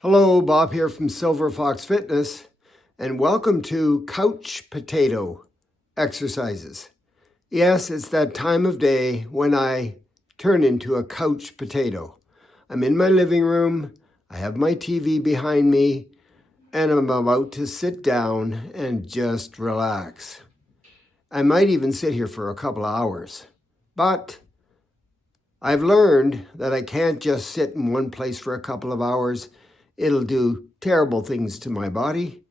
Hello, Bob here from Silver Fox Fitness, and welcome to couch potato exercises. Yes, it's that time of day when I turn into a couch potato. I'm in my living room, I have my TV behind me, and I'm about to sit down and just relax. I might even sit here for a couple of hours, but I've learned that I can't just sit in one place for a couple of hours. It'll do terrible things to my body.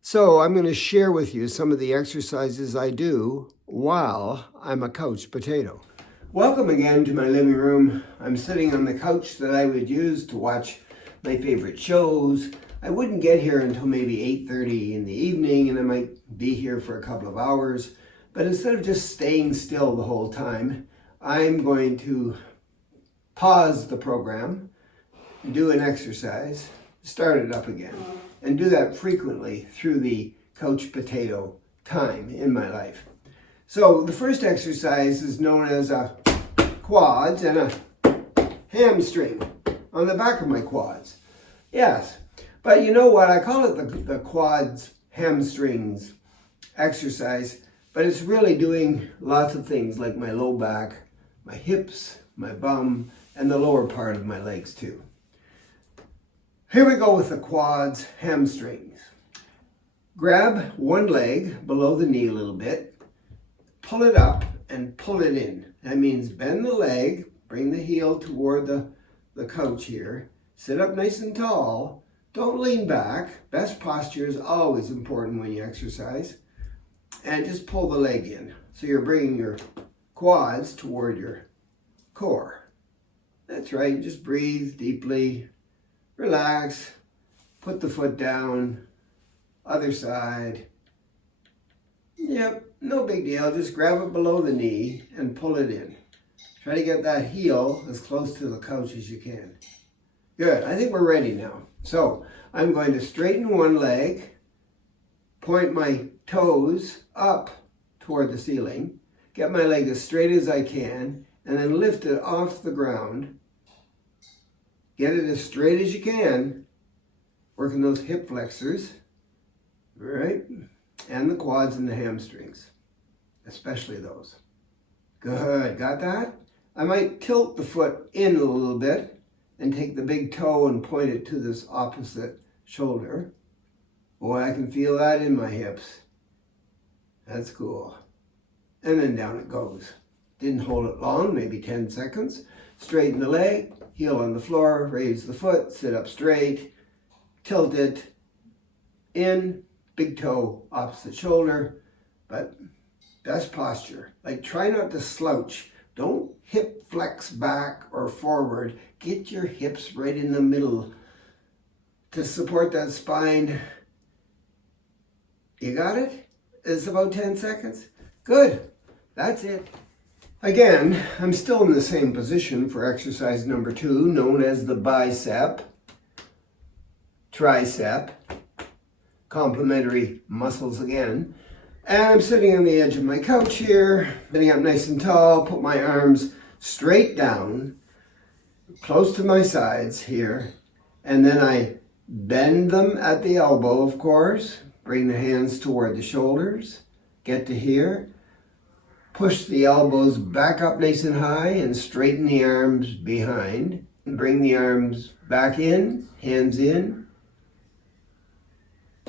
So I'm going to share with you some of the exercises I do while I'm a couch potato. Welcome again to my living room. I'm sitting on the couch that I would use to watch my favorite shows. I wouldn't get here until maybe 8:30 in the evening, and I might be here for a couple of hours. But instead of just staying still the whole time, I'm going to pause the program, do an exercise, start it up again, and do that frequently through the couch potato time in my life. So the first exercise is known as a quads and a hamstring on the back of my quads. Yes, but you know what? I call it the quads hamstrings exercise, but it's really doing lots of things like my low back, my hips, my bum, and the lower part of my legs too. Here we go with the quads hamstrings. Grab one leg below the knee a little bit, pull it up and pull it in. That means bend the leg, bring the heel toward the couch here, sit up nice and tall, don't lean back. Best posture is always important when you exercise. And just pull the leg in. So you're bringing your quads toward your core. That's right, just breathe deeply. Relax, put the foot down, other side. Yep, no big deal. Just grab it below the knee and pull it in. Try to get that heel as close to the couch as you can. Good, I think we're ready now. So I'm going to straighten one leg, point my toes up toward the ceiling, get my leg as straight as I can, and then lift it off the ground. Get it as straight as you can, working those hip flexors, all right? And the quads and the hamstrings, especially those. Good, got that? I might tilt the foot in a little bit and take the big toe and point it to this opposite shoulder. Boy, I can feel that in my hips. That's cool. And then down it goes. Didn't hold it long, maybe 10 seconds. Straighten the leg, heel on the floor, raise the foot, sit up straight, tilt it, in, big toe, opposite shoulder, but best posture. Like try not to slouch. Don't hip flex back or forward. Get your hips right in the middle to support that spine. You got it? It's about 10 seconds. Good, that's it. Again, I'm still in the same position for exercise number 2, known as the bicep, tricep, complementary muscles again. And I'm sitting on the edge of my couch here, sitting up nice and tall, put my arms straight down, close to my sides here, and then I bend them at the elbow, of course, bring the hands toward the shoulders, get to here, push the elbows back up nice and high and straighten the arms behind. Bring the arms back in, hands in,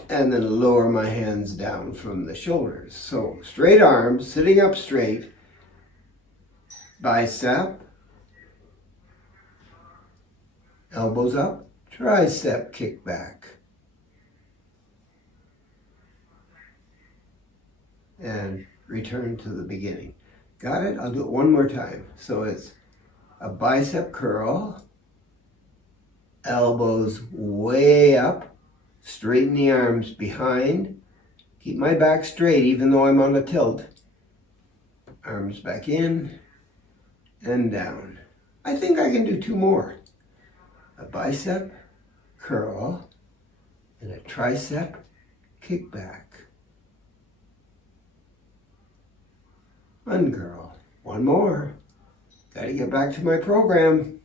and then lower my hands down from the shoulders. So straight arms, sitting up straight, bicep, elbows up, tricep kick back. And return to the beginning. Got it? I'll do it one more time. So it's a bicep curl, elbows way up, straighten the arms behind, keep my back straight even though I'm on a tilt. Arms back in and down. I think I can do 2 more. A bicep curl and a tricep kick back. Uncurl. One more. Got to get back to my program.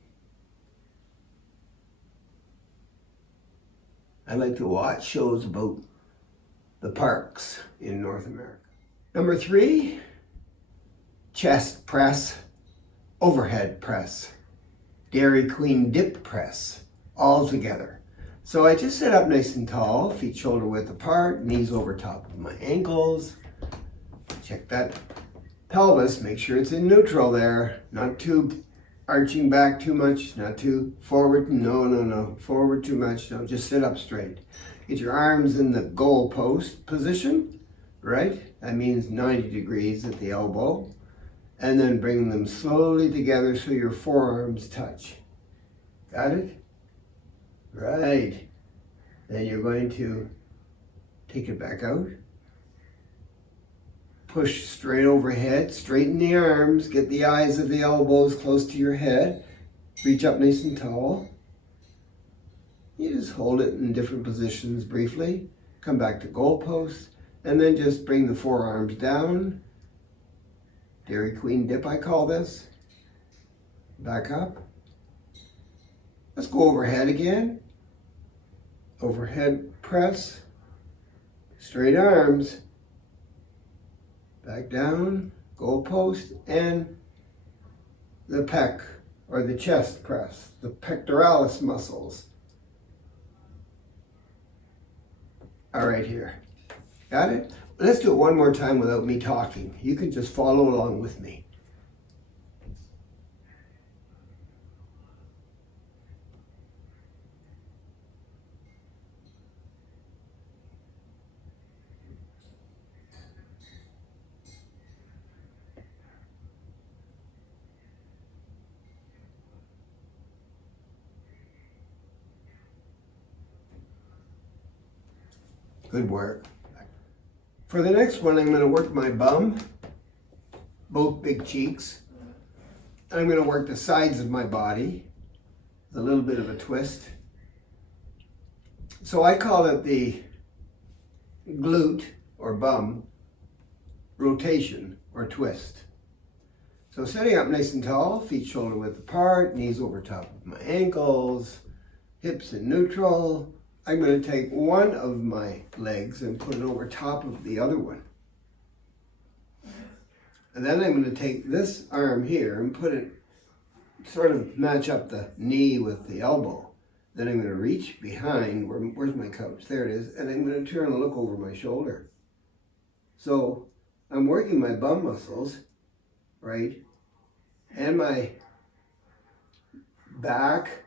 I like to watch shows about the parks in North America. Number 3, chest press, overhead press, Dairy Queen dip press, all together. So I just sit up nice and tall, feet shoulder width apart, knees over top of my ankles. Check that pelvis, make sure it's in neutral there, not too arching back too much, not too forward, no, forward too much, no, just sit up straight. Get your arms in the goal post position, right? That means 90 degrees at the elbow. And then bring them slowly together so your forearms touch. Got it? Right. Then you're going to take it back out. Push straight overhead, straighten the arms, get the eyes of the elbows close to your head. Reach up nice and tall. You just hold it in different positions briefly. Come back to goalpost, and then just bring the forearms down. Dairy Queen dip, I call this. Back up. Let's go overhead again. Overhead press. Straight arms. Back down. Goalpost. And the pec, or the chest press. The pectoralis muscles. All right, here. Got it? Let's do it one more time without me talking. You can just follow along with me. Good work. For the next one, I'm going to work my bum, both big cheeks. I'm going to work the sides of my body, with a little bit of a twist. So I call it the glute or bum rotation or twist. So sitting up nice and tall, feet shoulder width apart, knees over top of my ankles, hips in neutral. I'm going to take one of my legs and put it over top of the other one. And then I'm going to take this arm here and put it, sort of match up the knee with the elbow. Then I'm going to reach behind, where's my couch? There it is. And I'm going to turn and look over my shoulder. So I'm working my bum muscles, right? And my back,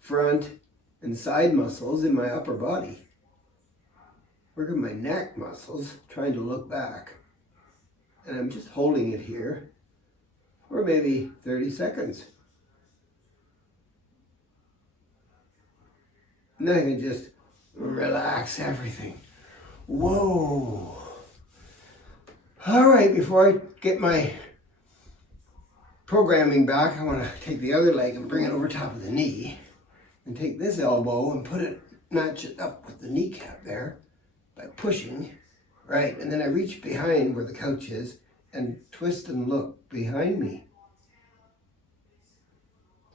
front, and side muscles in my upper body. Working my neck muscles, trying to look back. And I'm just holding it here for maybe 30 seconds. And then I can just relax everything. Whoa. All right, before I get my programming back, I want to take the other leg and bring it over top of the knee. And take this elbow and put it, match it up with the kneecap there by pushing, right? And then I reach behind where the couch is and twist and look behind me.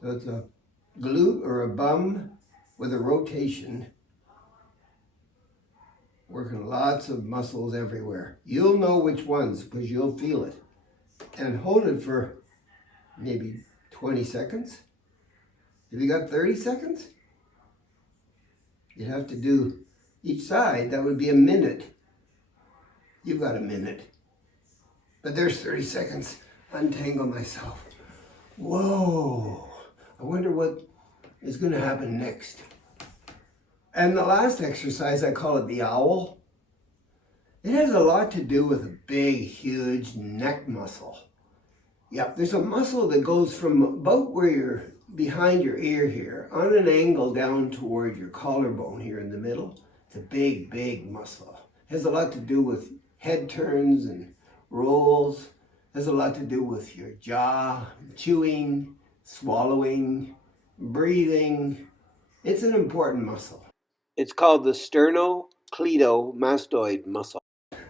So it's a glute or a bum with a rotation. Working lots of muscles everywhere. You'll know which ones because you'll feel it. And hold it for maybe 20 seconds. Have you got 30 seconds? You'd have to do each side. That would be a minute. You've got a minute. But there's 30 seconds. Untangle myself. Whoa. I wonder what is going to happen next. And the last exercise, I call it the owl. It has a lot to do with a big, huge neck muscle. Yep, there's a muscle that goes from about where you're behind your ear here, on an angle down toward your collarbone here in the middle. It's a big, big muscle. It has a lot to do with head turns and rolls. It has a lot to do with your jaw, chewing, swallowing, breathing. It's an important muscle. It's called the sternocleidomastoid muscle.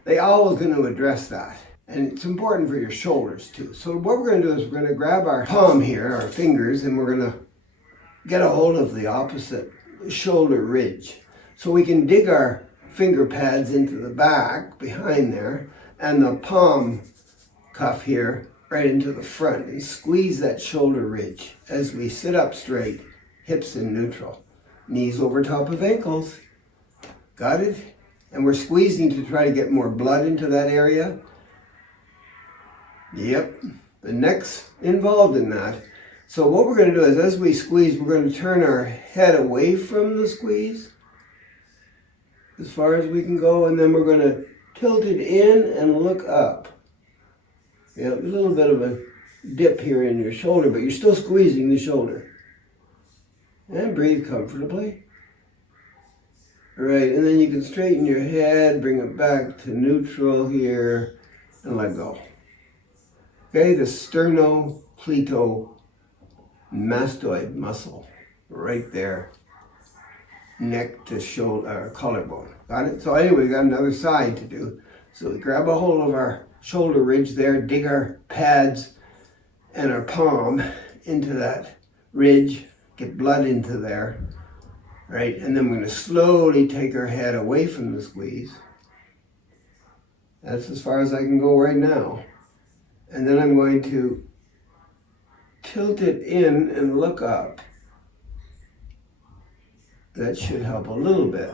The owl is going to address that. And it's important for your shoulders too. So what we're going to do is we're going to grab our palm here, our fingers, and we're going to get a hold of the opposite shoulder ridge. So we can dig our finger pads into the back behind there and the palm cuff here right into the front and squeeze that shoulder ridge as we sit up straight, hips in neutral, knees over top of ankles. Got it? And we're squeezing to try to get more blood into that area. Yep, the neck's involved in that. So what we're going to do is as we squeeze, we're going to turn our head away from the squeeze as far as we can go, and then we're going to tilt it in and look up. Yeah, a little bit of a dip here in your shoulder, but you're still squeezing the shoulder. And breathe comfortably. Right, and then you can straighten your head, bring it back to neutral here, and let go. Okay, the sternocleidomastoid muscle, right there, neck to shoulder, collarbone. Got it? So anyway, we got another side to do. So we grab a hold of our shoulder ridge there, dig our pads and our palm into that ridge, get blood into there. Right, and then we're going to slowly take our head away from the squeeze. That's as far as I can go right now. And then I'm going to tilt it in and look up. That should help a little bit.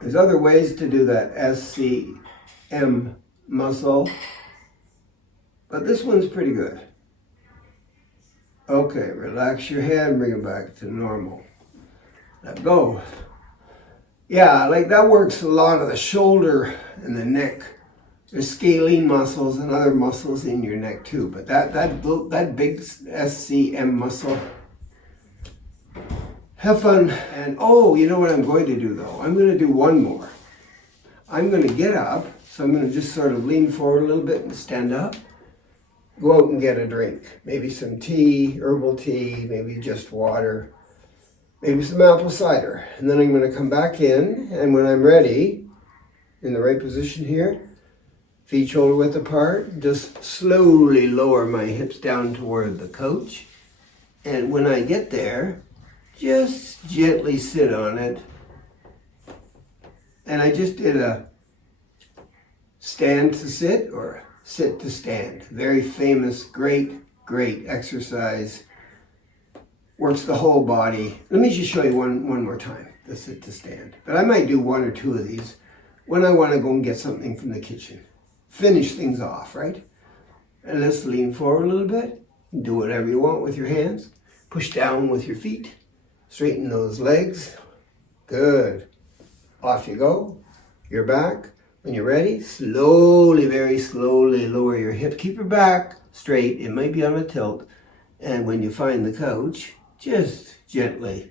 There's other ways to do that SCM muscle, but this one's pretty good. Okay, relax your head and bring it back to normal. Let go. Yeah, like that works a lot of the shoulder and the neck. There's scalene muscles and other muscles in your neck too, but that big SCM muscle. Have fun. And oh, you know what I'm going to do though? I'm going to do one more. I'm going to get up, so I'm going to just sort of lean forward a little bit and stand up. Go out and get a drink, maybe some tea, herbal tea, maybe just water, maybe some apple cider. And then I'm going to come back in, and when I'm ready, in the right position here, feet shoulder width apart, just slowly lower my hips down toward the couch. And when I get there, just gently sit on it. And I just did a stand to sit or sit to stand. Very famous, great exercise. Works the whole body. Let me just show you one more time, the sit to stand. But I might do one or two of these when I want to go and get something from the kitchen. Finish things off, right? And let's lean forward a little bit. Do whatever you want with your hands. Push down with your feet. Straighten those legs. Good. Off you go. You're back. When you're ready, slowly, very slowly lower your hip. Keep your back straight. It might be on a tilt. And when you find the couch, just gently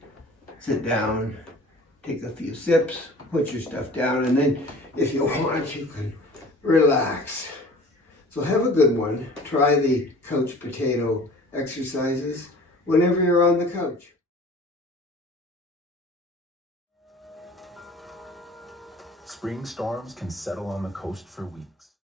sit down, take a few sips, put your stuff down, and then if you want, you can relax. So have a good one. Try the couch potato exercises whenever you're on the couch. Spring storms can settle on the coast for weeks.